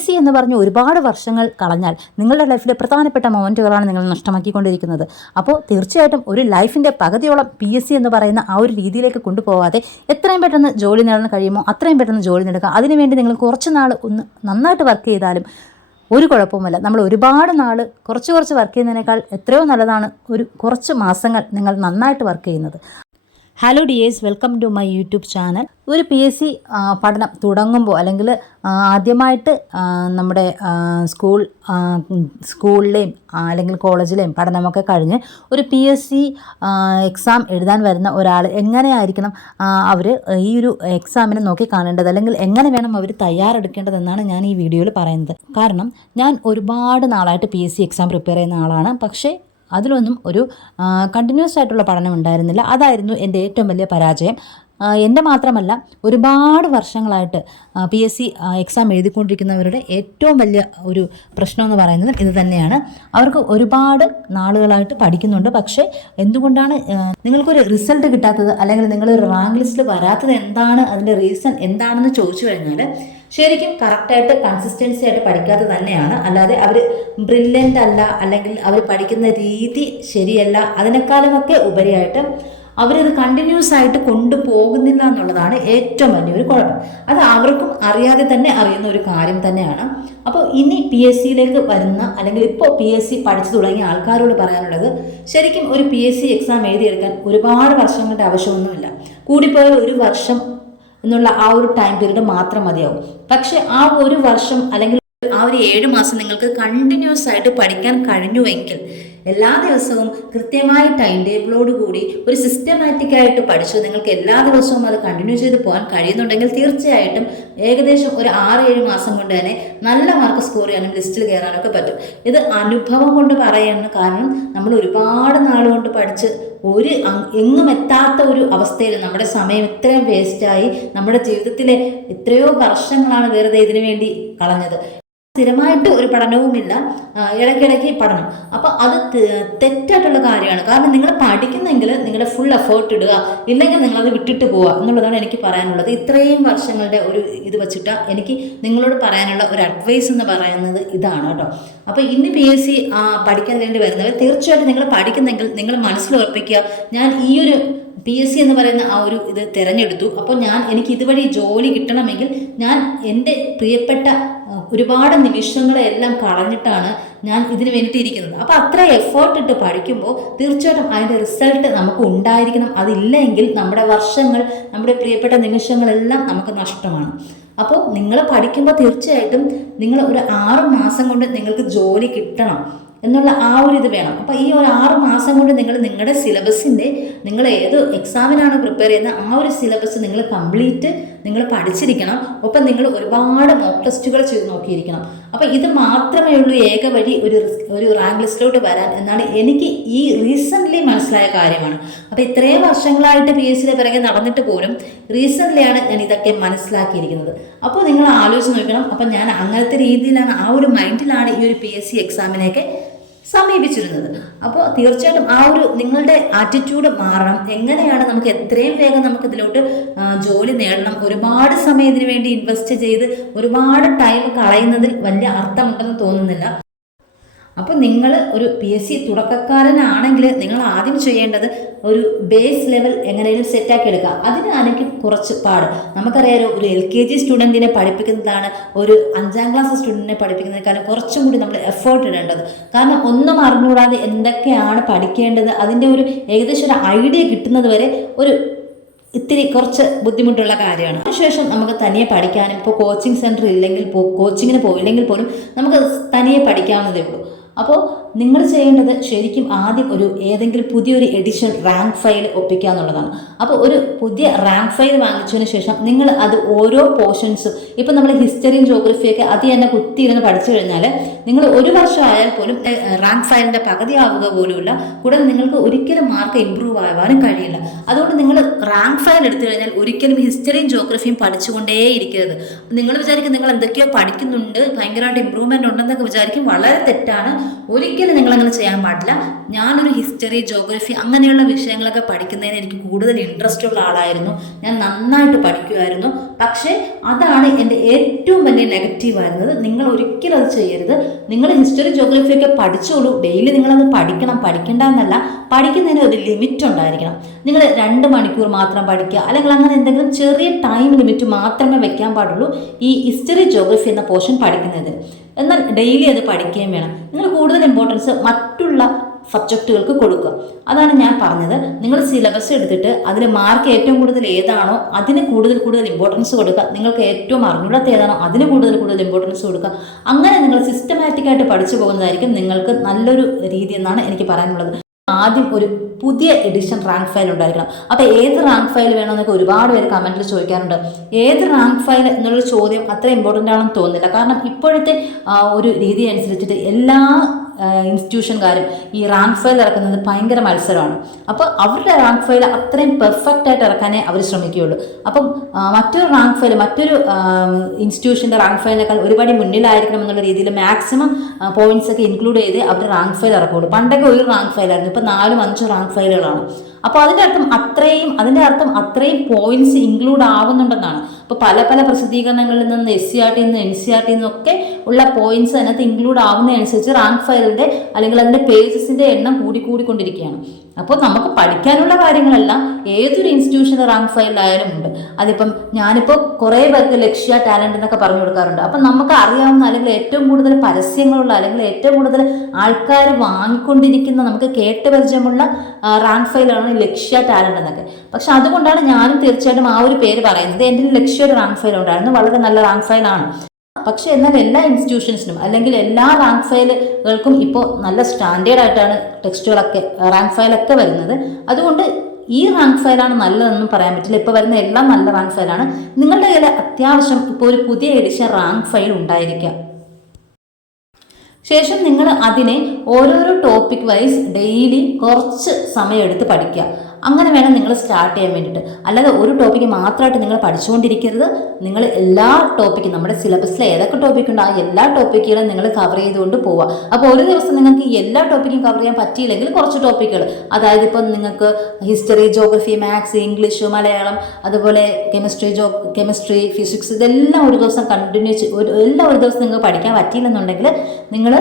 S C എന്ന് പറഞ്ഞ് ഒരുപാട് വർഷങ്ങൾ കളഞ്ഞാൽ നിങ്ങളുടെ ലൈഫിലെ പ്രധാനപ്പെട്ട മൊമെന്റുകളാണ് നിങ്ങൾ നഷ്ടമാക്കിക്കൊണ്ടിരിക്കുന്നത്. അപ്പോൾ തീർച്ചയായിട്ടും ഒരു ലൈഫിന്റെ പകുതിയോളം പി എസ് സി എന്ന് പറയുന്ന ആ ഒരു രീതിയിലേക്ക് കൊണ്ടുപോകാതെ എത്രയും പെട്ടെന്ന് ജോലി നേടാൻ കഴിയുമോ അത്രയും പെട്ടെന്ന് ജോലി നേടുക. അതിനുവേണ്ടി നിങ്ങൾ കുറച്ച് നാൾ ഒന്ന് നന്നായിട്ട് വർക്ക് ചെയ്താലും ഒരു കുഴപ്പവുമില്ല. നമ്മൾ ഒരുപാട് നാൾ കുറച്ച് കുറച്ച് വർക്ക് ചെയ്യുന്നതിനേക്കാൾ എത്രയോ നല്ലതാണ് ഒരു കുറച്ച് മാസങ്ങൾ നിങ്ങൾ നന്നായിട്ട് വർക്ക് ചെയ്യുന്നത്. Hello dears welcome to my YouTube channel ഒരു പി എസ് സി പഠനം തുടങ്ങുമ്പോൾ അല്ലെങ്കിൽ ആദ്യമായിട്ട് നമ്മുടെ സ്കൂൾ സ്കൂളിലെയും അല്ലെങ്കിൽ കോളേജിലെയും പഠനമൊക്കെ കഴിഞ്ഞ് ഒരു പി എസ് സി എക്സാം എഴുതാൻ വരുന്ന ഒരാൾ എങ്ങനെയായിരിക്കണം അവർ ഈ ഒരു എക്സാമിനെ നോക്കി കാണേണ്ടത്? അല്ലെങ്കിൽ എങ്ങനെ വേണം അവർ തയ്യാറെടുക്കേണ്ടതെന്നാണ് ഞാൻ ഈ വീഡിയോയിൽ പറയുന്നത്. കാരണം ഞാൻ ഒരുപാട് നാളായിട്ട് P S C exam prepare ചെയ്യുന്ന ആളാണ്. പക്ഷേ അതിലൊന്നും ഒരു കണ്ടിന്യൂസ് ആയിട്ടുള്ള പഠനം ഉണ്ടായിരുന്നില്ല. അതായിരുന്നു എന്റെ ഏറ്റവും വലിയ പരാജയം. എന്റെ മാത്രമല്ല ഒരുപാട് വർഷങ്ങളായിട്ട് പി എസ് സി എക്സാം എഴുതിക്കൊണ്ടിരിക്കുന്നവരുടെ ഏറ്റവും വലിയ ഒരു പ്രശ്നം എന്ന് പറയുന്നത് ഇത് തന്നെയാണ്. അവർക്ക് ഒരുപാട് നാളുകളായിട്ട് പഠിക്കുന്നുണ്ട്. പക്ഷേ എന്തുകൊണ്ടാണ് നിങ്ങൾക്കൊരു റിസൾട്ട് കിട്ടാത്തത്? അല്ലെങ്കിൽ നിങ്ങളൊരു റാങ്ക് ലിസ്റ്റിൽ വരാത്തത് എന്താണ്? അതിന്റെ റീസൺ എന്താണെന്ന് ചോദിച്ചു കഴിഞ്ഞാൽ ശരിക്കും കറക്റ്റായിട്ട് കൺസിസ്റ്റൻസി ആയിട്ട് പഠിക്കാത്തത് തന്നെയാണ്. അല്ലാതെ അവർ ബ്രില്യന്റ് അല്ല അല്ലെങ്കിൽ അവർ പഠിക്കുന്ന രീതി ശരിയല്ല അതിനേക്കാളുമൊക്കെ ഉപരിയായിട്ട് അവരത് കണ്ടിന്യൂസ് ആയിട്ട് കൊണ്ടുപോകുന്നില്ല എന്നുള്ളതാണ് ഏറ്റവും വലിയൊരു കുഴപ്പം. അത് അവർക്കും അറിയാതെ തന്നെ അറിയുന്ന ഒരു കാര്യം തന്നെയാണ്. അപ്പോൾ ഇനി പി എസ് സിയിലേക്ക് വരുന്ന അല്ലെങ്കിൽ ഇപ്പോൾ പി എസ് സി പഠിച്ചു തുടങ്ങിയ ആൾക്കാരോട് പറയാനുള്ളത് ശരിക്കും ഒരു പി എസ് സി എക്സാം എഴുതിയെടുക്കാൻ ഒരുപാട് വർഷങ്ങളുടെ ആവശ്യമൊന്നുമില്ല. കൂടിപ്പോയ ഒരു വർഷം എന്നുള്ള ആ ഒരു ടൈം പീരീഡ് മാത്രം മതിയാവും. പക്ഷെ ആ ഒരു വർഷം അല്ലെങ്കിൽ ആ ഒരു ഏഴ് മാസം നിങ്ങൾക്ക് കണ്ടിന്യൂസ് ആയിട്ട് പഠിക്കാൻ കഴിഞ്ഞുവെങ്കിൽ എല്ലാ ദിവസവും കൃത്യമായ ടൈം ടേബിളോട് കൂടി ഒരു സിസ്റ്റമാറ്റിക് ആയിട്ട് പഠിച്ചു. നിങ്ങൾക്ക് എല്ലാ ദിവസവും അത് കണ്ടിന്യൂ ചെയ്ത് പോകാൻ കഴിയുന്നുണ്ടെങ്കിൽ തീർച്ചയായിട്ടും ഏകദേശം ഒരു ആറ് ഏഴ് മാസം കൊണ്ട് തന്നെ നല്ല മാർക്ക് സ്കോർ ചെയ്യാനും ലിസ്റ്റിൽ കയറാനൊക്കെ പറ്റും. ഇത് അനുഭവം കൊണ്ട് പറയുന്ന കാരണം നമ്മൾ ഒരുപാട് നാളുകൊണ്ട് പഠിച്ച് ഒരു എങ്ങും എത്താത്ത ഒരു അവസ്ഥയിൽ നമ്മുടെ സമയം ഇത്രയും വേസ്റ്റായി നമ്മുടെ ജീവിതത്തിലെ എത്രയോ വർഷങ്ങളാണ് വെറുതെ ഇതിനു വേണ്ടി കളഞ്ഞത്. സ്ഥിരമായിട്ട് ഒരു പഠനവുമില്ല. ഇടയ്ക്കിടയ്ക്ക് പഠനം. അപ്പോൾ അത് തെറ്റായിട്ടുള്ള കാര്യമാണ്. കാരണം നിങ്ങൾ പഠിക്കുന്നെങ്കിൽ നിങ്ങളുടെ ഫുൾ എഫേർട്ട് ഇടുക. ഇല്ലെങ്കിൽ നിങ്ങളത് വിട്ടിട്ട് പോവുക എന്നുള്ളതാണ് എനിക്ക് പറയാനുള്ളത്. ഇത്രയും വർഷങ്ങളുടെ ഒരു ഇത് വെച്ചിട്ട് എനിക്ക് നിങ്ങളോട് പറയാനുള്ള ഒരു അഡ്വൈസ് എന്ന് പറയുന്നത് ഇതാണ് കേട്ടോ. അപ്പോൾ ഇന്ന് പി എസ് സി പഠിക്കാൻ വേണ്ടി വരുന്നവർ തീർച്ചയായിട്ടും നിങ്ങൾ പഠിക്കുന്നെങ്കിൽ നിങ്ങൾ മനസ്സിൽ ഉറപ്പിക്കുക ഞാൻ ഈ ഒരു പി എസ് സി എന്ന് പറയുന്ന ആ ഒരു ഇത് തിരഞ്ഞെടുത്തു. അപ്പോൾ ഞാൻ എനിക്ക് ഇതുവഴി ജോലി കിട്ടണമെങ്കിൽ ഞാൻ എന്റെ പ്രിയപ്പെട്ട ഒരുപാട് നിമിഷങ്ങളെല്ലാം കളഞ്ഞിട്ടാണ് ഞാൻ ഇതിന് വേണ്ടിയിട്ട് ഇരിക്കുന്നത് അപ്പോൾ അത്ര എഫേർട്ട് ഇട്ട് പഠിക്കുമ്പോൾ തീർച്ചയായിട്ടും അതിന്റെ റിസൾട്ട് നമുക്ക് ഉണ്ടായിരിക്കണം. അതില്ലെങ്കിൽ നമ്മുടെ വർഷങ്ങൾ നമ്മുടെ പ്രിയപ്പെട്ട നിമിഷങ്ങളെല്ലാം നമുക്ക് നഷ്ടമാണ്. അപ്പോൾ നിങ്ങൾ പഠിക്കുമ്പോൾ തീർച്ചയായിട്ടും നിങ്ങൾ ഒരു ആറ് മാസം കൊണ്ട് നിങ്ങൾക്ക് ജോലി കിട്ടണം എന്നുള്ള ആ ഒരു ഇത് വേണം. അപ്പോൾ ഈ ഒരു ആറ് മാസം കൊണ്ട് നിങ്ങൾ നിങ്ങളുടെ സിലബസിന്റെ നിങ്ങൾ ഏത് എക്സാമിനാണ് പ്രിപ്പയർ ചെയ്യുന്നത് ആ ഒരു സിലബസ് നിങ്ങൾ കംപ്ലീറ്റ് നിങ്ങൾ പഠിച്ചിരിക്കണം. ഒപ്പം നിങ്ങൾ ഒരുപാട് മോക്ക് ടെസ്റ്റുകൾ ചെയ്ത് നോക്കിയിരിക്കണം. അപ്പോൾ ഇത് മാത്രമേ ഉള്ളൂ ഏക വഴി ഒരു ഒരു റാങ്ക് ലിസ്റ്റിലോട്ട് വരാൻ എന്നാണ് എനിക്ക് ഈ റീസെന്റ്ലി മനസ്സിലായ കാര്യമാണ്. അപ്പോൾ ഇത്രയും വർഷങ്ങളായിട്ട് പി എസ് സിയുടെ പിറകെ നടന്നിട്ട് പോലും റീസെന്റ്ലിയാണ് ഞാൻ ഇതൊക്കെ മനസ്സിലാക്കിയിരിക്കുന്നത്. അപ്പോൾ നിങ്ങൾ ആലോചിച്ച് നോക്കണം. അപ്പം ഞാൻ അങ്ങനത്തെ രീതിയിലാണ് ആ ഒരു മൈൻഡിലാണ് ഈ ഒരു പി എസ് സി എക്സാമിനെയൊക്കെ സമീപിച്ചിരുന്നത്. അപ്പോൾ തീർച്ചയായിട്ടും ആ ഒരു നിങ്ങളുടെ ആറ്റിറ്റ്യൂഡ് മാറണം. എങ്ങനെയാണ് നമുക്ക് എത്രയും വേഗം നമുക്ക് ഇതിലോട്ട് ജോലി നേടണം? ഒരുപാട് സമയം ഇതിനു വേണ്ടി ഇൻവെസ്റ്റ് ചെയ്ത് ഒരുപാട് ടൈം കളയുന്നതിൽ വലിയ അർത്ഥമുണ്ടെന്ന് തോന്നുന്നില്ല. അപ്പോൾ നിങ്ങൾ ഒരു പി എസ് സി തുടക്കക്കാരനാണെങ്കിൽ നിങ്ങൾ ആദ്യം ചെയ്യേണ്ടത് ഒരു ബേസ് ലെവൽ എങ്ങനെയും സെറ്റാക്കി എടുക്കുക. അതിനാണെങ്കിൽ കുറച്ച് പാട്. നമുക്കറിയാലോ ഒരു എൽ കെ ജി സ്റ്റുഡന്റിനെ പഠിപ്പിക്കുന്നതാണ് ഒരു അഞ്ചാം ക്ലാസ് സ്റ്റുഡന്റിനെ പഠിപ്പിക്കുന്നതിനേക്കാളും കുറച്ചും കൂടി നമ്മൾ എഫേർട്ട് ഇടേണ്ടത്. കാരണം ഒന്നും അറിഞ്ഞുകൂടാതെ എന്തൊക്കെയാണ് പഠിക്കേണ്ടത് അതിന്റെ ഒരു ഏകദേശം ഒരു ഐഡിയ കിട്ടുന്നത് വരെ ഒരു ഇത്തിരി കുറച്ച് ബുദ്ധിമുട്ടുള്ള കാര്യമാണ്. അതിനുശേഷം നമുക്ക് തനിയെ പഠിക്കാനും ഇപ്പോൾ കോച്ചിങ് സെന്റർ ഇല്ലെങ്കിൽ കോച്ചിങ്ങിന് പോയില്ലെങ്കിൽ പോലും നമുക്ക് തനിയെ പഠിക്കാവുന്നതേ ഉള്ളൂ. അപ്പോൾ നിങ്ങൾ ചെയ്യേണ്ടത് ശരിക്കും ആദ്യം ഒരു ഏതെങ്കിലും പുതിയൊരു എഡിഷൻ റാങ്ക് ഫയൽ ഒപ്പിക്കുക എന്നുള്ളതാണ് അപ്പോൾ ഒരു പുതിയ റാങ്ക് ഫയൽ വാങ്ങിച്ചതിന് ശേഷം നിങ്ങൾ അത് ഓരോ പോർഷൻസും ഇപ്പം നമ്മൾ ഹിസ്റ്ററിയും ജോഗ്രഫിയൊക്കെ അത് തന്നെ കുത്തിയിരുന്ന് പഠിച്ചു കഴിഞ്ഞാൽ നിങ്ങൾ ഒരു വർഷം ആയാൽ പോലും റാങ്ക് ഫയലിന്റെ പകുതി ആവുക പോലുമില്ല. കൂടാതെ നിങ്ങൾക്ക് ഒരിക്കലും മാർക്ക് ഇമ്പ്രൂവ് ആവാനും കഴിയില്ല. അതുകൊണ്ട് നിങ്ങൾ റാങ്ക് ഫയൽ എടുത്തു കഴിഞ്ഞാൽ ഒരിക്കലും ഹിസ്റ്ററിയും ജോഗ്രഫിയും പഠിച്ചുകൊണ്ടേയിരിക്കരുത് നിങ്ങൾ വിചാരിക്കും നിങ്ങൾ എന്തൊക്കെയോ പഠിക്കുന്നുണ്ട് ഭയങ്കരമായിട്ട് ഇമ്പ്രൂവ്മെന്റ് ഉണ്ടെന്നൊക്കെ വിചാരിക്കും വളരെ തെറ്റാണ്. ഒരിക്കലും ഒരിക്കലും നിങ്ങളങ്ങനെ ചെയ്യാൻ പാടില്ല. ഞാനൊരു ഹിസ്റ്ററി ജോഗ്രഫി അങ്ങനെയുള്ള വിഷയങ്ങളൊക്കെ പഠിക്കുന്നതിന് എനിക്ക് കൂടുതൽ ഇൻട്രസ്റ്റ് ഉള്ള ആളായിരുന്നു. ഞാൻ നന്നായിട്ട് പഠിക്കുമായിരുന്നു പക്ഷേ അതാണ് എന്റെ ഏറ്റവും വലിയ നെഗറ്റീവ് ആയിരുന്നത്. നിങ്ങൾ ഒരിക്കലും അത് ചെയ്യരുത്. നിങ്ങൾ ഹിസ്റ്ററി ജോഗ്രഫി ഒക്കെ പഠിച്ചോളൂ. ഡെയിലി നിങ്ങളത് പഠിക്കണം. പഠിക്കണ്ട എന്നല്ല. പഠിക്കുന്നതിന് ഒരു ലിമിറ്റ് ഉണ്ടായിരിക്കണം. നിങ്ങൾ രണ്ട് മണിക്കൂർ മാത്രം പഠിക്കുക. അല്ലെങ്കിൽ അങ്ങനെ എന്തെങ്കിലും ചെറിയ ടൈം ലിമിറ്റ് മാത്രമേ വെക്കാൻ പാടുള്ളൂ. ഈ ഹിസ്റ്ററി ജോഗ്രഫി എന്ന പോർഷൻ പഠിക്കുന്നതിന്. എന്നാൽ ഡെയിലി അത് പഠിക്കുകയും വേണം. നിങ്ങൾ കൂടുതൽ ഇമ്പോർട്ടൻസ് മറ്റുള്ള സബ്ജക്റ്റുകൾക്ക് കൊടുക്കുക. അതാണ് ഞാൻ പറഞ്ഞത്. നിങ്ങൾ സിലബസ് എടുത്തിട്ട് അതിൽ മാർക്ക് ഏറ്റവും കൂടുതൽ ഏതാണോ അതിന് കൂടുതൽ കൂടുതൽ ഇമ്പോർട്ടൻസ് കൊടുക്കുക. നിങ്ങൾക്ക് ഏറ്റവും അറിഞ്ഞൂടാത്ത ഏതാണോ അതിന് കൂടുതൽ കൂടുതൽ ഇമ്പോർട്ടൻസ് കൊടുക്കുക. അങ്ങനെ നിങ്ങൾ സിസ്റ്റമാറ്റിക്കായിട്ട് പഠിച്ചു പോകുന്നതായിരിക്കും നിങ്ങൾക്ക് നല്ലൊരു രീതി എന്നാണ് എനിക്ക് പറയാനുള്ളത്. ആദ്യം ഒരു പുതിയ എഡിഷൻ റാങ്ക് ഫയൽ ഉണ്ടായിരിക്കണം. അപ്പോൾ ഏത് റാങ്ക് ഫയൽ വേണമെന്നൊക്കെ ഒരുപാട് പേര് കമന്റിൽ ചോദിക്കാറുണ്ട്. ഏത് റാങ്ക് ഫയൽ എന്നുള്ള ചോദ്യം അത്ര ഇമ്പോർട്ടന്റ് ആണെന്ന് തോന്നുന്നില്ല. കാരണം ഇപ്പോഴത്തെ ഒരു രീതി അനുസരിച്ചിട്ട് എല്ലാ ഇൻസ്റ്റിറ്റ്യൂഷൻകാരും ഈ റാങ്ക് ഫയൽ ഇറക്കുന്നത് ഭയങ്കര മത്സരമാണ്. അപ്പോൾ അവരുടെ റാങ്ക് ഫയൽ അത്രയും പെർഫെക്റ്റ് ആയിട്ട് ഇറക്കാനേ അവർ ശ്രമിക്കുകയുള്ളൂ. അപ്പം മറ്റൊരു റാങ്ക് ഫയൽ മറ്റൊരു ഇൻസ്റ്റിറ്റ്യൂഷന്റെ റാങ്ക് ഫയലിനേക്കാൾ ഒരുപാട് മുന്നിലായിരിക്കണം എന്നുള്ള രീതിയിൽ മാക്സിമം പോയിന്റ്സ് ഒക്കെ ഇൻക്ലൂഡ് ചെയ്ത് അവർ റാങ്ക് ഫയൽ ഇറക്കുകയുള്ളൂ പണ്ടൊക്കെ ഒരു റാങ്ക് ഫയലായിരുന്നു ഇപ്പം നാലും അഞ്ചും റാങ്ക് ഫയലുകളാണ് അപ്പോൾ അതിന്റെ അർത്ഥം അത്രയും അതിന്റെ അർത്ഥം അത്രയും പോയിന്റ്സ് ഇൻക്ലൂഡ് ആവുന്നുണ്ടെന്നാണ്. ഇപ്പോൾ പല പല പ്രസിദ്ധീകരണങ്ങളിൽ നിന്ന് എസ് സി ആർ ടി നിന്ന് എൻ സി ആർ ടി നിന്നൊക്കെ ഉള്ള പോയിന്റ്സ് അതിനകത്ത് ഇൻക്ലൂഡ് ആവുന്നതനുസരിച്ച് റാങ്ക് ഫയലിന്റെ അല്ലെങ്കിൽ അതിന്റെ പേജസിന്റെ എണ്ണം കൂടി കൂടിക്കൊണ്ടിരിക്കുകയാണ്. അപ്പോൾ നമുക്ക് പഠിക്കാനുള്ള കാര്യങ്ങളെല്ലാം ഏതൊരു ഇൻസ്റ്റിറ്റ്യൂഷന്റെ റാങ്ക് ഫയലിലായാലും ഉണ്ട്. അതിപ്പം ഞാനിപ്പോൾ കുറേ പേർക്ക് ലക്ഷ്യ ടാലന്റ് എന്നൊക്കെ പറഞ്ഞു കൊടുക്കാറുണ്ട്. അപ്പം നമുക്ക് അറിയാവുന്ന അല്ലെങ്കിൽ ഏറ്റവും കൂടുതൽ പരസ്യങ്ങളുള്ള അല്ലെങ്കിൽ ഏറ്റവും കൂടുതൽ ആൾക്കാർ വാങ്ങിക്കൊണ്ടിരിക്കുന്ന നമുക്ക് കേട്ട് പരിചയമുള്ള റാങ്ക് ഫയലാണ് ലക്ഷ്യ ടാലന്റ് എന്നൊക്കെ പക്ഷെ അതുകൊണ്ടാണ് ഞാനും തീർച്ചയായിട്ടും ആ ഒരു പേര് പറയുന്നത്. എന്റെ ലക്ഷ്യ ഒരു റാങ്ക് ഫയൽ ഉണ്ടായിരുന്നു വളരെ നല്ല റാങ്ക് ഫയലാണ് പക്ഷേ എന്നാൽ എല്ലാ ഇൻസ്റ്റിറ്റ്യൂഷൻസിനും അല്ലെങ്കിൽ എല്ലാ റാങ്ക് ഫയലുകൾക്കും ഇപ്പോൾ നല്ല സ്റ്റാൻഡേർഡ് ആയിട്ടാണ് ടെക്സ്റ്റുകളൊക്കെ റാങ്ക് ഫയലൊക്കെ വരുന്നത്. അതുകൊണ്ട് ഈ റാങ്ക് ഫയലാണ് നല്ലതെന്നും പറയാൻ പറ്റില്ല. ഇപ്പോൾ വരുന്ന എല്ലാം നല്ല റാങ്ക് ഫയലാണ് നിങ്ങളുടെ കയ്യിൽ അത്യാവശ്യം ഇപ്പോൾ ഒരു പുതിയ എഡിഷൻ റാങ്ക് ഫയൽ ഉണ്ടായിരിക്കാം. ശേഷം നിങ്ങൾ അതിനെ ഓരോരോ ടോപ്പിക് വൈസ് ഡെയിലി കുറച്ച് സമയം എടുത്ത് പഠിക്കുക. അങ്ങനെ വേണം നിങ്ങൾ സ്റ്റാർട്ട് ചെയ്യാൻ വേണ്ടിയിട്ട്. അല്ലാതെ ഒരു ടോപ്പിക്ക് മാത്രമായിട്ട് നിങ്ങൾ പഠിച്ചുകൊണ്ടിരിക്കരുത്. നിങ്ങൾ എല്ലാ ടോപ്പിക്കും നമ്മുടെ സിലബസിലെ ഏതൊക്കെ ടോപ്പിക് ഉണ്ടോ ആ എല്ലാ ടോപ്പിക്കുകളും നിങ്ങൾ കവർ ചെയ്തുകൊണ്ട് പോവുക. അപ്പോൾ ഒരു ദിവസം നിങ്ങൾക്ക് എല്ലാ ടോപ്പിക്കും കവർ ചെയ്യാൻ പറ്റിയില്ലെങ്കിൽ കുറച്ച് ടോപ്പിക്കുകൾ അതായത് ഇപ്പം നിങ്ങൾക്ക് history geography maths English Malayalam അതുപോലെ കെമിസ്ട്രി ജോ കെമിസ്ട്രി ഫിസിക്സ് ഇതെല്ലാം ഒരു ദിവസം കണ്ടിന്യൂ ഒരു എല്ലാം ഒരു ദിവസം നിങ്ങൾക്ക് പഠിക്കാൻ പറ്റിയില്ലെന്നുണ്ടെങ്കിൽ നിങ്ങൾ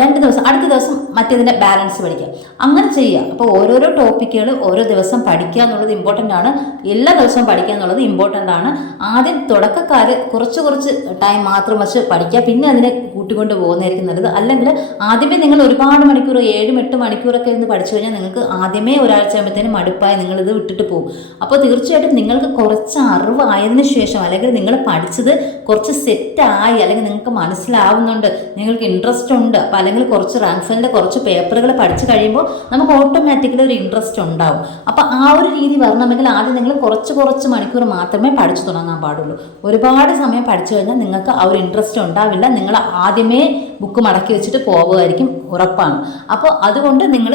രണ്ട് ദിവസം അടുത്ത ദിവസം മറ്റേതിന്റെ ബാലൻസ് പഠിക്കുക അങ്ങനെ ചെയ്യുക അപ്പോൾ ഓരോരോ ടോപ്പിക്കുകൾ ഓരോ ദിവസം പഠിക്കുക എന്നുള്ളത് ഇമ്പോർട്ടന്റ് ആണ്. എല്ലാ ദിവസവും പഠിക്കുക എന്നുള്ളത് ഇമ്പോർട്ടന്റ് ആണ്. ആദ്യം തുടക്കക്കാർ കുറച്ച് കുറച്ച് ടൈം മാത്രം വെച്ച് പഠിക്കുക. പിന്നെ അതിനെ കൂട്ടിക്കൊണ്ട് പോകുന്നതായിരിക്കും നല്ലത്. അല്ലെങ്കിൽ ആദ്യമേ നിങ്ങൾ ഒരുപാട് മണിക്കൂർ ഏഴും എട്ട് മണിക്കൂറൊക്കെ ഇരുന്ന് പഠിച്ചു കഴിഞ്ഞാൽ നിങ്ങൾക്ക് ആദ്യമേ ഒരാഴ്ച ആകുമ്പോഴത്തേനും മടുപ്പായി നിങ്ങളിത് വിട്ടിട്ട് പോകും. അപ്പോൾ തീർച്ചയായിട്ടും നിങ്ങൾക്ക് കുറച്ച് അറിവായതിനു ശേഷം അല്ലെങ്കിൽ നിങ്ങൾ പഠിച്ചത് കുറച്ച് സെറ്റായി അല്ലെങ്കിൽ നിങ്ങൾക്ക് മനസ്സിലാവുന്നുണ്ട് നിങ്ങൾക്ക് ഇൻട്രസ്റ്റ് ഉണ്ട് അപ്പോൾ അല്ലെങ്കിൽ കുറച്ച് റാങ്ക് കുറച്ച് പേപ്പറുകൾ പഠിച്ചു കഴിയുമ്പോൾ നമുക്ക് ഓട്ടോമാറ്റിക്കലി ഒരു ഇൻട്രസ്റ്റ് ഉണ്ടാവും. അപ്പോൾ ആ ഒരു രീതി വരണമെങ്കിൽ ആദ്യം നിങ്ങൾ കുറച്ച് കുറച്ച് മണിക്കൂർ മാത്രമേ പഠിച്ചു തുടങ്ങാൻ പാടുള്ളൂ. ഒരുപാട് സമയം പഠിച്ചു കഴിഞ്ഞാൽ നിങ്ങൾക്ക് ആ ഒരു ഇൻട്രസ്റ്റ് ഉണ്ടാവില്ല. നിങ്ങൾ ആദ്യമേ ബുക്ക് മടക്കി വെച്ചിട്ട് പോകുമായിരിക്കും ഉറപ്പാണ്. അപ്പോൾ അതുകൊണ്ട് നിങ്ങൾ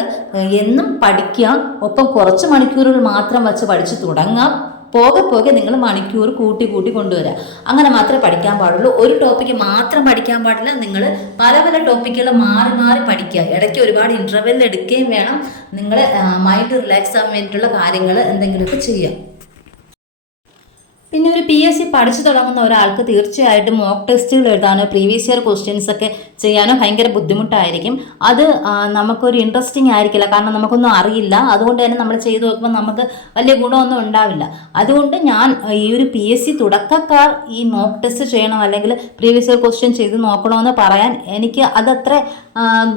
എന്നും പഠിക്കുക ഒപ്പം കുറച്ച് മണിക്കൂറുകൾ മാത്രം വച്ച് പഠിച്ചു തുടങ്ങാം. പോകെ പോകെ നിങ്ങൾ മണിക്കൂർ കൂട്ടി കൂട്ടി കൊണ്ടുവരിക അങ്ങനെ മാത്രമേ പഠിക്കാൻ പാടുള്ളൂ. ഒരു ടോപ്പിക്ക് മാത്രം പഠിക്കാൻ പാടില്ല. നിങ്ങൾ പല പല ടോപ്പിക്കുകൾ മാറി മാറി പഠിക്കുക. ഇടയ്ക്ക് ഒരുപാട് ഇന്റർവെൽ എടുക്കുകയും വേണം. നിങ്ങൾ മൈൻഡ് റിലാക്സ് ആവാൻ വേണ്ടിയിട്ടുള്ള കാര്യങ്ങൾ എന്തെങ്കിലുമൊക്കെ ചെയ്യുക പിന്നെ ഒരു പി എസ് സി പഠിച്ചു തുടങ്ങുന്ന ഒരാൾക്ക് തീർച്ചയായിട്ടും മോക്ക് ടെസ്റ്റുകൾ എഴുതാനോ പ്രീവിയസ് ഇയർ ക്വസ്റ്റ്യൻസ് ഒക്കെ ചെയ്യാനോ ഭയങ്കര ബുദ്ധിമുട്ടായിരിക്കും. അത് നമുക്കൊരു ഇൻട്രസ്റ്റിംഗ് ആയിരിക്കില്ല. കാരണം നമുക്കൊന്നും അറിയില്ല. അതുകൊണ്ട് തന്നെ നമ്മൾ ചെയ്തു നോക്കുമ്പോൾ നമുക്ക് വലിയ ഗുണമൊന്നും ഉണ്ടാവില്ല. അതുകൊണ്ട് ഞാൻ ഈ ഒരു പി എസ് സി തുടക്കക്കാർ ഈ മോക്ക് ടെസ്റ്റ് ചെയ്യണം അല്ലെങ്കിൽ പ്രീവിയസ് ഇയർ ക്വസ്റ്റ്യൻ ചെയ്ത് നോക്കണമെന്ന് പറയാൻ എനിക്ക് അതത്ര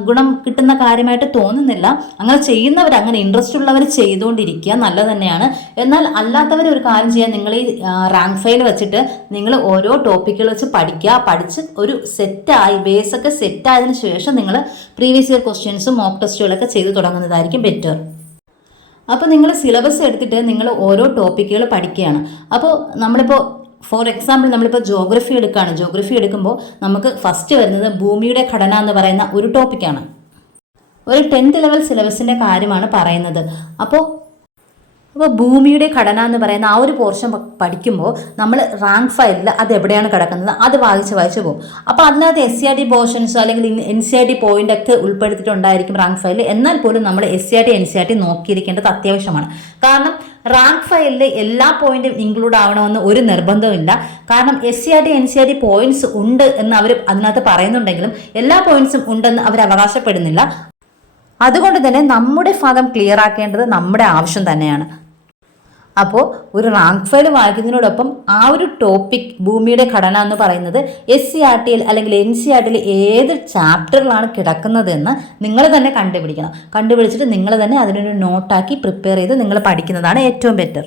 ഗുണം കിട്ടുന്ന കാര്യമായിട്ട് തോന്നുന്നില്ല. അങ്ങനെ ചെയ്യുന്നവർ അങ്ങനെ ഇൻട്രസ്റ്റ് ഉള്ളവർ ചെയ്തുകൊണ്ടിരിക്കുക നല്ലത് തന്നെയാണ്. എന്നാൽ അല്ലാത്തവർ ഒരു കാര്യം ചെയ്യാൻ നിങ്ങൾ ഈ റാങ്ക് ഫയൽ വെച്ചിട്ട് നിങ്ങൾ ഓരോ ടോപ്പിക്കുകൾ വെച്ച് പഠിക്കുക പഠിച്ച് ഒരു സെറ്റായി ബേസൊക്കെ സെറ്റായതിനു ശേഷം നിങ്ങൾ പ്രീവിയസ് ഇയർ ക്വസ്റ്റ്യൻസും മോക്ക് ടെസ്റ്റുകളൊക്കെ ചെയ്തു തുടങ്ങുന്നതായിരിക്കും ബെറ്റർ അപ്പോൾ നിങ്ങൾ സിലബസ് എടുത്തിട്ട് നിങ്ങൾ ഓരോ ടോപ്പിക്കുകൾ പഠിക്കുകയാണ് അപ്പോൾ നമ്മളിപ്പോൾ ഫോർ എക്സാമ്പിൾ നമ്മളിപ്പോൾ ജോഗ്രഫി എടുക്കുകയാണ് ജോഗ്രഫി എടുക്കുമ്പോൾ നമുക്ക് ഫസ്റ്റ് വരുന്നത് ഭൂമിയുടെ ഘടന എന്ന് പറയുന്ന ഒരു ടോപ്പിക്കാണ് ഒരു ടെൻത്ത് ലെവൽ സിലബസിന്റെ കാര്യമാണ് പറയുന്നത്. അപ്പോൾ അപ്പോൾ ഭൂമിയുടെ ഘടന എന്ന് പറയുന്ന ആ ഒരു പോർഷൻ പഠിക്കുമ്പോൾ നമ്മൾ റാങ്ക് ഫയലിൽ അത് എവിടെയാണ് കിടക്കുന്നത്? അത് വായിച്ച് വായിച്ച് പോകും അപ്പോൾ അതിനകത്ത് S C R T portions അല്ലെങ്കിൽ N C R T point ഒക്കെ ഉൾപ്പെടുത്തിയിട്ടുണ്ടായിരിക്കും റാങ്ക് ഫയലിൽ എന്നാൽ പോലും നമ്മൾ S C R T N C R T നോക്കിയിരിക്കേണ്ടത് അത്യാവശ്യമാണ്. കാരണം റാങ്ക് ഫയലിൽ എല്ലാ പോയിന്റും ഇൻക്ലൂഡ് ആവണമെന്ന് ഒരു നിർബന്ധമില്ല കാരണം S C R T N C R T points ഉണ്ട് എന്ന് അവർ അതിനകത്ത് പറയുന്നുണ്ടെങ്കിലും എല്ലാ പോയിന്റ്സും ഉണ്ടെന്ന് അവർ അവകാശപ്പെടുന്നില്ല. അതുകൊണ്ട് തന്നെ നമ്മുടെ ഭാഗം ക്ലിയർ ആക്കേണ്ടത് നമ്മുടെ ആവശ്യം തന്നെയാണ്. അപ്പോൾ ഒരു റാങ്ക് ഫയൽ വായിക്കുന്നതിനോടൊപ്പം ആ ഒരു ടോപ്പിക് ഭൂമിയുടെ ഘടന എന്ന് പറയുന്നത് എസ് സി ആർ ടിയിൽ അല്ലെങ്കിൽ എൻ സി ആർ ടിയിൽ ഏത് ചാപ്റ്ററിലാണ് കിടക്കുന്നതെന്ന് നിങ്ങൾ തന്നെ കണ്ടുപിടിക്കണം. കണ്ടുപിടിച്ചിട്ട് നിങ്ങൾ തന്നെ അതിനൊരു നോട്ടാക്കി പ്രിപ്പയർ ചെയ്ത് നിങ്ങൾ പഠിക്കുന്നതാണ് ഏറ്റവും ബെറ്റർ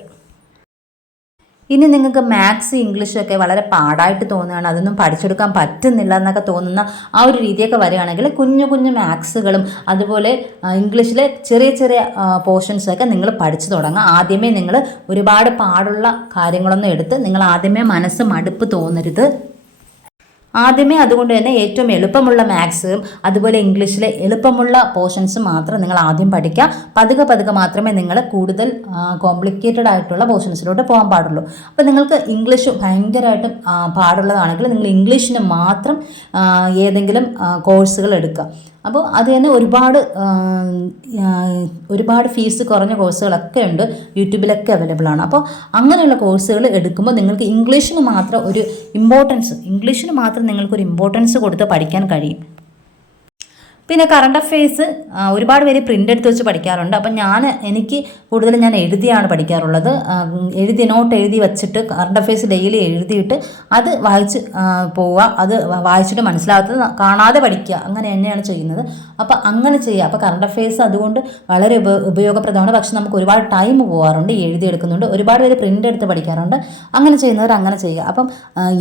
ഇനി നിങ്ങൾക്ക് മാത്സ് ഇംഗ്ലീഷ് ഒക്കെ വളരെ പാടായിട്ട് തോന്നുകയാണ്. അതൊന്നും പഠിച്ചെടുക്കാൻ പറ്റുന്നില്ല എന്നൊക്കെ തോന്നുന്ന ആ ഒരു രീതിയൊക്കെ വരികയാണെങ്കിൽ കുഞ്ഞു കുഞ്ഞു മാത്സുകളും അതുപോലെ ഇംഗ്ലീഷിലെ ചെറിയ ചെറിയ പോർഷൻസൊക്കെ നിങ്ങൾ പഠിച്ചു തുടങ്ങുക. ആദ്യമേ നിങ്ങൾ ഒരുപാട് പാടുള്ള കാര്യങ്ങളൊന്നും എടുത്ത് നിങ്ങൾ ആദ്യമേ മനസ്സ് മടുപ്പ് തോന്നരുത്. ആദ്യമേ അതുകൊണ്ട് തന്നെ ഏറ്റവും എളുപ്പമുള്ള മാത്സും അതുപോലെ ഇംഗ്ലീഷിലെ എളുപ്പമുള്ള പോർഷൻസ് മാത്രം നിങ്ങൾ ആദ്യം പഠിക്കുക. പതുക്കെ പതുക്കെ മാത്രമേ നിങ്ങൾ കൂടുതൽ കോംപ്ലിക്കേറ്റഡ് ആയിട്ടുള്ള പോർഷൻസിലോട്ട് പോകാൻ പാടുള്ളൂ. അപ്പോൾ നിങ്ങൾക്ക് ഇംഗ്ലീഷ് ഭയങ്കരമായിട്ടും പാടുള്ളതാണെങ്കിൽ നിങ്ങൾ ഇംഗ്ലീഷിന് മാത്രം ഏതെങ്കിലും കോഴ്സുകൾ എടുക്കുക. അപ്പോൾ അത് തന്നെ ഒരുപാട് ഒരുപാട് ഫീസ് കുറഞ്ഞ കോഴ്സുകളൊക്കെ ഉണ്ട്. യൂട്യൂബിലൊക്കെ അവൈലബിൾ ആണ്. അപ്പോൾ അങ്ങനെയുള്ള കോഴ്സുകൾ എടുക്കുമ്പോൾ നിങ്ങൾക്ക് ഇംഗ്ലീഷിന് മാത്രം ഒരു ഇമ്പോർട്ടൻസ് ഇംഗ്ലീഷിന് മാത്രം നിങ്ങൾക്കൊരു ഇമ്പോർട്ടൻസ് കൊടുത്ത് പഠിക്കാൻ കഴിയും. പിന്നെ കറണ്ട് അഫെയർസ് ഒരുപാട് പേര് പ്രിന്റ് എടുത്ത് വെച്ച് പഠിക്കാറുണ്ട്. അപ്പം ഞാൻ എനിക്ക് കൂടുതലും ഞാൻ എഴുതിയാണ് പഠിക്കാറുള്ളത്. എഴുതി നോട്ട് എഴുതി വെച്ചിട്ട് കറണ്ട് അഫെയർസ് ഡെയിലി എഴുതിയിട്ട് അത് വായിച്ച് പോവുക അത് വായിച്ചിട്ട് മനസ്സിലാകാത്തത് കാണാതെ പഠിക്കുക. അങ്ങനെ തന്നെയാണ് ചെയ്യുന്നത്. അപ്പോൾ അങ്ങനെ ചെയ്യുക. അപ്പോൾ കറണ്ട് അഫെയർസ് അതുകൊണ്ട് വളരെ ഉപ ഉപയോഗപ്രദമാണ്. പക്ഷെ നമുക്ക് ഒരുപാട് ടൈം പോകാറുണ്ട് എഴുതി എഴുതിയെടുക്കുന്നുണ്ട് ഒരുപാട് പേര് പ്രിന്റ് എടുത്ത് പഠിക്കാറുണ്ട്. അങ്ങനെ ചെയ്യുന്നവർ അങ്ങനെ ചെയ്യുക. അപ്പം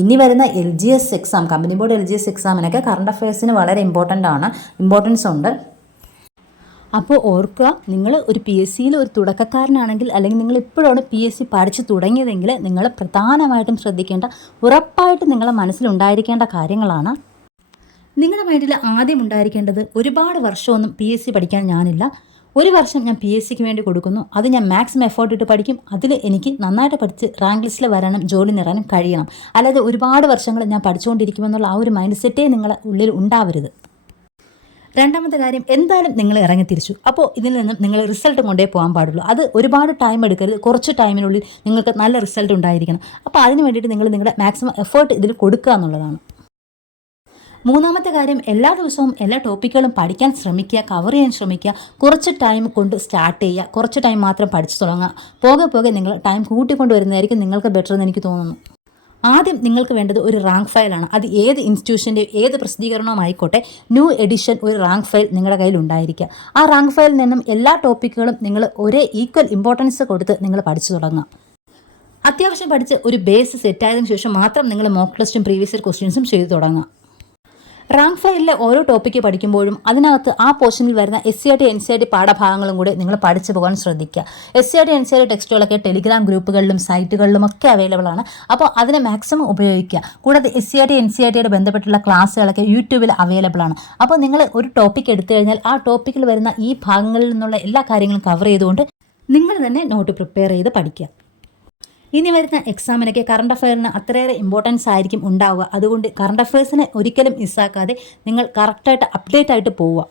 ഇനി വരുന്ന L G S exam company board L G S എക്സാമിനൊക്കെ current അഫെയർസിന് വളരെ ഇമ്പോർട്ടന്റ് ആണ്. ഇമ്പോർട്ടൻസ് ഉണ്ട്. അപ്പോൾ ഓർക്കുക നിങ്ങൾ ഒരു പി എസ് സിയിൽ ഒരു തുടക്കക്കാരനാണെങ്കിൽ അല്ലെങ്കിൽ നിങ്ങൾ ഇപ്പോഴാണ് പി എസ് സി പഠിച്ചു തുടങ്ങിയതെങ്കിൽ നിങ്ങൾ പ്രധാനമായിട്ടും ശ്രദ്ധിക്കേണ്ട ഉറപ്പായിട്ടും നിങ്ങളുടെ മനസ്സിലുണ്ടായിരിക്കേണ്ട കാര്യങ്ങളാണ്. നിങ്ങളുടെ മൈൻഡിൽ ആദ്യം ഉണ്ടായിരിക്കേണ്ടത് ഒരുപാട് വർഷമൊന്നും പി എസ് സി പഠിക്കാൻ ഞാനില്ല. ഒരു വർഷം ഞാൻ പി എസ് സിക്ക് വേണ്ടി കൊടുക്കുന്നു. അത് ഞാൻ മാക്സിമം എഫേർട്ട് ഇട്ട് പഠിക്കും. അതിൽ എനിക്ക് നന്നായിട്ട് പഠിച്ച് റാങ്ക് ലിസ്റ്റിൽ വരാനും ജോലി നേടാനും കഴിയണം. അല്ലാതെ ഒരുപാട് വർഷങ്ങൾ ഞാൻ പഠിച്ചുകൊണ്ടിരിക്കുമെന്നുള്ള ആ ഒരു മൈൻഡ് സെറ്റേ നിങ്ങളുടെ ഉള്ളിൽ ഉണ്ടാവരുത്. രണ്ടാമത്തെ കാര്യം എന്തായാലും നിങ്ങൾ ഇറങ്ങി തിരിച്ചു. അപ്പോൾ ഇതിൽ നിന്നും നിങ്ങൾ റിസൾട്ട് കൊണ്ടേ പോകാൻ പാടുള്ളൂ. അത് ഒരുപാട് ടൈം എടുക്കരുത്. കുറച്ച് ടൈമിനുള്ളിൽ നിങ്ങൾക്ക് നല്ല റിസൾട്ട് ഉണ്ടായിരിക്കണം. അപ്പോൾ അതിന് വേണ്ടിയിട്ട് നിങ്ങൾ നിങ്ങളുടെ മാക്സിമം എഫേർട്ട് ഇതിൽ കൊടുക്കുക എന്നുള്ളതാണ്. മൂന്നാമത്തെ കാര്യം എല്ലാ ദിവസവും എല്ലാ ടോപ്പിക്കുകളും പഠിക്കാൻ ശ്രമിക്കുക കവർ ചെയ്യാൻ ശ്രമിക്കുക കുറച്ച് ടൈം കൊണ്ട് സ്റ്റാർട്ട് ചെയ്യുക കുറച്ച് ടൈം മാത്രം പഠിച്ചു തുടങ്ങുക. പോകെ പോകെ നിങ്ങൾ ടൈം കൂട്ടിക്കൊണ്ട് വരുന്നതായിരിക്കും നിങ്ങൾക്ക് ബെറ്റർ എന്ന് എനിക്ക് തോന്നുന്നു. ആദ്യം നിങ്ങൾക്ക് വേണ്ടത് ഒരു റാങ്ക് ഫയലാണ് അത് ഏത് ഇൻസ്റ്റിറ്റ്യൂഷന്റെ ഏത് പ്രസിദ്ധീകരണവും ആയിക്കോട്ടെ ന്യൂ എഡിഷൻ ഒരു റാങ്ക് ഫയൽ നിങ്ങളുടെ കയ്യിൽ ഉണ്ടായിരിക്കുക. ആ റാങ്ക് ഫയലിൽ നിന്നും എല്ലാ ടോപ്പിക്കുകളും നിങ്ങൾ ഒരേ ഈക്വൽ ഇമ്പോർട്ടൻസ് കൊടുത്ത് നിങ്ങൾ പഠിച്ചു തുടങ്ങാം അത്യാവശ്യം പഠിച്ച് ഒരു ബേസ് സെറ്റായതിനു ശേഷം മാത്രം നിങ്ങൾ മോക്ക് ടെസ്റ്റും പ്രീവിയസ് ഇയർ ക്വസ്റ്റ്യൻസും ചെയ്തു തുടങ്ങുക. റാങ്ക് ഫയലിലെ ഓരോ ടോപ്പിക്ക് പഠിക്കുമ്പോഴും അതിനകത്ത് ആ പോർഷനിൽ വരുന്ന S C R T N C R T പാഠഭാഗങ്ങളും കൂടി നിങ്ങൾ പഠിച്ചു പോകാൻ ശ്രദ്ധിക്കുക. S C R T N C R T ടെക്സ്റ്റുകളൊക്കെ Telegram ഗ്രൂപ്പുകളിലും സൈറ്റുകളിലും ഒക്കെ അവൈലബിൾ ആണ്. അപ്പോൾ അതിനെ മാക്സിമം ഉപയോഗിക്കുക. കൂടാതെ S C R T N C R ടിയുടെ ബന്ധപ്പെട്ടുള്ള ക്ലാസ്സുകളൊക്കെ യൂട്യൂബിൽ അവൈലബിൾ ആണ്. അപ്പോൾ നിങ്ങൾ ഒരു ടോപ്പിക് എടുത്തു കഴിഞ്ഞാൽ ആ ടോപ്പിക്കിൽ വരുന്ന ഈ ഭാഗങ്ങളിൽ നിന്നുള്ള എല്ലാ കാര്യങ്ങളും കവർ ചെയ്തുകൊണ്ട് നിങ്ങൾ തന്നെ നോട്ട് പ്രിപ്പയർ ചെയ്ത് പഠിക്കുക. ഇനി വരുന്ന എക്സാമിനൊക്കെ കറണ്ട് അഫയറിന് അത്രയേറെ ഇമ്പോർട്ടൻസ് ആയിരിക്കും ഉണ്ടാവുക. അതുകൊണ്ട് കറണ്ട് അഫയേഴ്സിനെ ഒരിക്കലും മിസ്സാക്കാതെ നിങ്ങൾ കറക്റ്റായിട്ട് അപ്ഡേറ്റ് ആയിട്ട് പോവുക.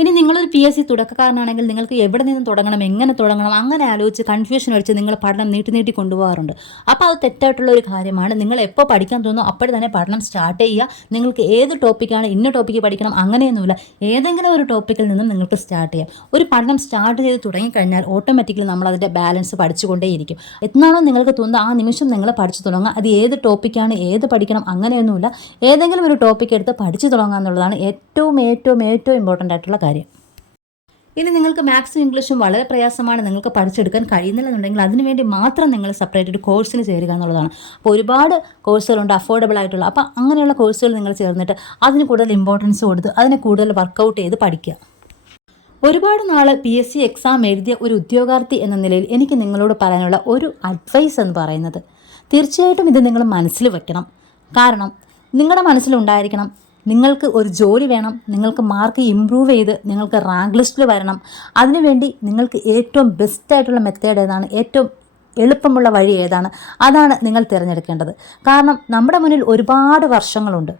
ഇനി നിങ്ങളൊരു പി എസ് സി തുടക്കക്കാരനാണെങ്കിൽ നിങ്ങൾക്ക് എവിടെ നിന്ന് തുടങ്ങണം എങ്ങനെ തുടങ്ങണം അങ്ങനെ ആലോചിച്ച് കൺഫ്യൂഷൻ അടിച്ച് നിങ്ങൾ പഠനം നീട്ടി നീട്ടി കൊണ്ടുപോകാറുണ്ട്. അപ്പോൾ അത് തെറ്റായിട്ടുള്ള ഒരു കാര്യമാണ്. നിങ്ങൾ എപ്പോൾ പഠിക്കാൻ തോന്നുന്നു അപ്പോഴും തന്നെ പഠനം സ്റ്റാർട്ട് ചെയ്യുക. നിങ്ങൾക്ക് ഏത് ടോപ്പിക്കാണ് ഇന്ന ടോപ്പിക്ക് പഠിക്കണം അങ്ങനെയൊന്നുമില്ല. ഏതെങ്കിലും ഒരു ടോപ്പിക്കിൽ നിന്നും നിങ്ങൾക്ക് സ്റ്റാർട്ട് ചെയ്യാം. ഒരു പഠനം സ്റ്റാർട്ട് ചെയ്ത് തുടങ്ങിക്കഴിഞ്ഞാൽ ഓട്ടോമാറ്റിക്കലി നമ്മൾ അതിന്റെ ബാലൻസ് പഠിച്ചുകൊണ്ടേയിരിക്കും. എന്നാണോ നിങ്ങൾക്ക് തോന്നുന്നത്? ആ നിമിഷം നിങ്ങൾ പഠിച്ചു തുടങ്ങുക. അത് ഏത് ടോപ്പിക്കാണ് ഏത് പഠിക്കണം അങ്ങനെയൊന്നുമില്ല. ഏതെങ്കിലും ഒരു ടോപ്പിക്ക് എടുത്ത് പഠിച്ചു തുടങ്ങുക എന്നുള്ളതാണ് ഏറ്റവും ഏറ്റവും ഏറ്റവും ഇമ്പോർട്ടന്റ് ആയിട്ടുള്ള കാര്യം. ഇനി നിങ്ങൾക്ക് മാത്സും ഇംഗ്ലീഷും വളരെ പ്രയാസമാണ് നിങ്ങൾക്ക് പഠിച്ചെടുക്കാൻ കഴിയുന്നില്ലെന്നുണ്ടെങ്കിൽ അതിനുവേണ്ടി മാത്രം നിങ്ങൾ സെപ്പറേറ്റ് ഒരു കോഴ്സിന് ചേരുക എന്നുള്ളതാണ്. അപ്പോൾ ഒരുപാട് കോഴ്സുകളുണ്ട് അഫോർഡബിൾ ആയിട്ടുള്ള. അപ്പോൾ അങ്ങനെയുള്ള കോഴ്സുകൾ നിങ്ങൾ ചേർന്നിട്ട് അതിന് കൂടുതൽ ഇമ്പോർട്ടൻസ് കൊടുത്ത് അതിനെ കൂടുതൽ വർക്കൗട്ട് ചെയ്ത് പഠിക്കുക. ഒരുപാട് നാൾ പി എസ് സി എക്സാം എഴുതിയ ഒരു ഉദ്യോഗാർത്ഥി എന്ന നിലയിൽ എനിക്ക് നിങ്ങളോട് പറയാനുള്ള ഒരു അഡ്വൈസ് എന്ന് പറയുന്നത് തീർച്ചയായിട്ടും ഇത് നിങ്ങൾ മനസ്സിൽ വെക്കണം. കാരണം നിങ്ങളുടെ മനസ്സിലുണ്ടായിരിക്കണം നിങ്ങൾക്ക് ഒരു ജോലി വേണം നിങ്ങൾക്ക് മാർക്ക് ഇമ്പ്രൂവ് ചെയ്ത് നിങ്ങൾക്ക് റാങ്ക് ലിസ്റ്റിൽ വരണം. അതിനുവേണ്ടി നിങ്ങൾക്ക് ഏറ്റവും ബെസ്റ്റായിട്ടുള്ള മെത്തേഡ് ഏതാണ്? ഏറ്റവും എളുപ്പമുള്ള വഴി ഏതാണ്? അതാണ് നിങ്ങൾ തിരഞ്ഞെടുക്കേണ്ടത്. കാരണം നമ്മുടെ മുന്നിൽ ഒരുപാട് വർഷങ്ങളുണ്ട്.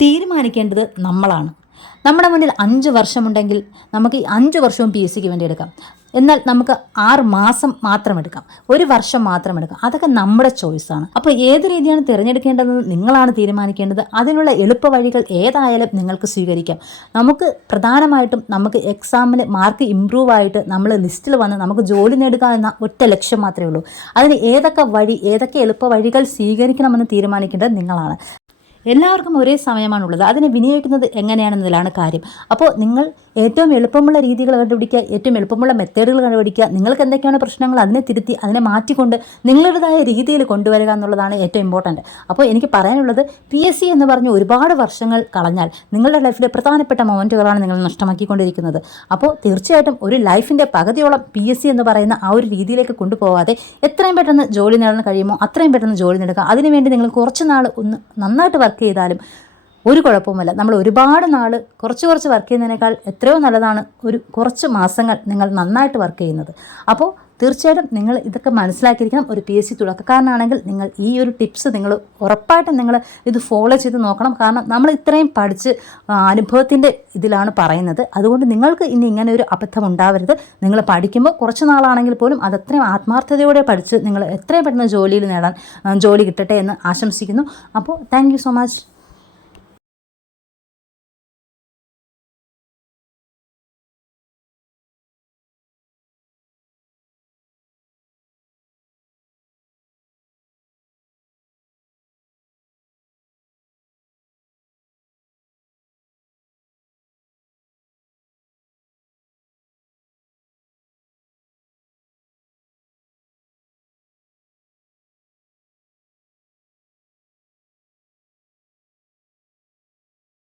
തീരുമാനിക്കേണ്ടത് നമ്മളാണ്. നമ്മുടെ മുന്നിൽ അഞ്ച് വർഷമുണ്ടെങ്കിൽ നമുക്ക് ഈ അഞ്ച് വർഷവും പി എസ് സിക്ക് വേണ്ടി എടുക്കാം. എന്നാൽ നമുക്ക് ആറ് മാസം മാത്രം എടുക്കാം. ഒരു വർഷം മാത്രം എടുക്കാം. അതൊക്കെ നമ്മുടെ ചോയ്സാണ് അപ്പോൾ ഏത് രീതിയാണ് തിരഞ്ഞെടുക്കേണ്ടതെന്ന് നിങ്ങളാണ് തീരുമാനിക്കേണ്ടത്. അതിനുള്ള എളുപ്പ വഴികൾ ഏതായാലും നിങ്ങൾക്ക് സ്വീകരിക്കാം. നമുക്ക് പ്രധാനമായിട്ടും നമുക്ക് എക്സാമിന് മാർക്ക് ഇമ്പ്രൂവ് ആയിട്ട് നമ്മൾ ലിസ്റ്റിൽ വന്ന് നമുക്ക് ജോലി നേടുക എന്ന ഒറ്റ ലക്ഷ്യം മാത്രമേ ഉള്ളൂ. അതിന് ഏതൊക്കെ വഴി ഏതൊക്കെ എളുപ്പ വഴികൾ സ്വീകരിക്കണമെന്ന് തീരുമാനിക്കേണ്ടത് നിങ്ങളാണ്. എല്ലാവർക്കും ഒരേ സമയമാണുള്ളത്. അതിനെ വിനിയോഗിക്കുന്നത് എങ്ങനെയാണെന്നതിലാണ് കാര്യം. അപ്പോൾ നിങ്ങൾ ഏറ്റവും എളുപ്പമുള്ള രീതികൾ കണ്ടുപിടിക്കുക ഏറ്റവും എളുപ്പമുള്ള മെത്തേഡുകൾ കണ്ടുപിടിക്കുക നിങ്ങൾക്ക് എന്തൊക്കെയാണ് പ്രശ്നങ്ങൾ അതിനെ തിരുത്തി അതിനെ മാറ്റിക്കൊണ്ട് നിങ്ങളുടേതായ രീതിയിൽ കൊണ്ടുവരിക എന്നുള്ളതാണ് ഏറ്റവും ഇമ്പോർട്ടന്റ് അപ്പോൾ എനിക്ക് പറയാനുള്ളത് പി എസ് സി എന്ന് പറഞ്ഞ് ഒരുപാട് വർഷങ്ങൾ കളഞ്ഞാൽ നിങ്ങളുടെ ലൈഫിലെ പ്രധാനപ്പെട്ട മൊമെന്റുകളാണ് നിങ്ങൾ നഷ്ടമാക്കിക്കൊണ്ടിരിക്കുന്നത്. അപ്പോൾ തീർച്ചയായിട്ടും ഒരു ലൈഫിന്റെ പകുതിയോളം പി എസ് സി എന്ന് പറയുന്ന ആ ഒരു രീതിയിലേക്ക് കൊണ്ടുപോകാതെ എത്രയും പെട്ടെന്ന് ജോലി നേടാൻ കഴിയുമോ അത്രയും പെട്ടെന്ന് ജോലി നേടുക. അതിനുവേണ്ടി നിങ്ങൾ കുറച്ച് നാൾ ഒന്ന് നന്നായിട്ട് വർക്ക് ചെയ്താലും ഒരു കുഴപ്പവുമില്ല. നമ്മൾ ഒരുപാട് നാൾ കുറച്ച് കുറച്ച് വർക്ക് ചെയ്യുന്നതിനേക്കാൾ എത്രയോ നല്ലതാണ് ഒരു കുറച്ച് മാസങ്ങൾ നിങ്ങൾ നന്നായിട്ട് വർക്ക് ചെയ്യുന്നത്. അപ്പോൾ തീർച്ചയായിട്ടും നിങ്ങൾ ഇതൊക്കെ മനസ്സിലാക്കിയിരിക്കണം ഒരു പി എസ് സി തുടക്കക്കാരനാണെങ്കിൽ നിങ്ങൾ ഈ ഒരു ടിപ്സ് നിങ്ങൾ ഉറപ്പായിട്ടും നിങ്ങൾ ഇത് ഫോളോ ചെയ്ത് നോക്കണം. കാരണം നമ്മൾ ഇത്രയും പഠിച്ച് അനുഭവത്തിന്റെ ഇതിലാണ് പറയുന്നത്. അതുകൊണ്ട് നിങ്ങൾക്ക് ഇനി ഇങ്ങനെ ഒരു അബദ്ധം ഉണ്ടാവരുത്. നിങ്ങൾ പഠിക്കുമ്പോൾ കുറച്ച് നാളാണെങ്കിൽ പോലും അത് അത്രയും ആത്മാർത്ഥതയോടെ പഠിച്ച് നിങ്ങൾ എത്രയും പെട്ടെന്ന് ജോലിയിൽ നേടാൻ ജോലി കിട്ടട്ടെ എന്ന് ആശംസിക്കുന്നു. അപ്പോൾ താങ്ക് സോ മച്ച്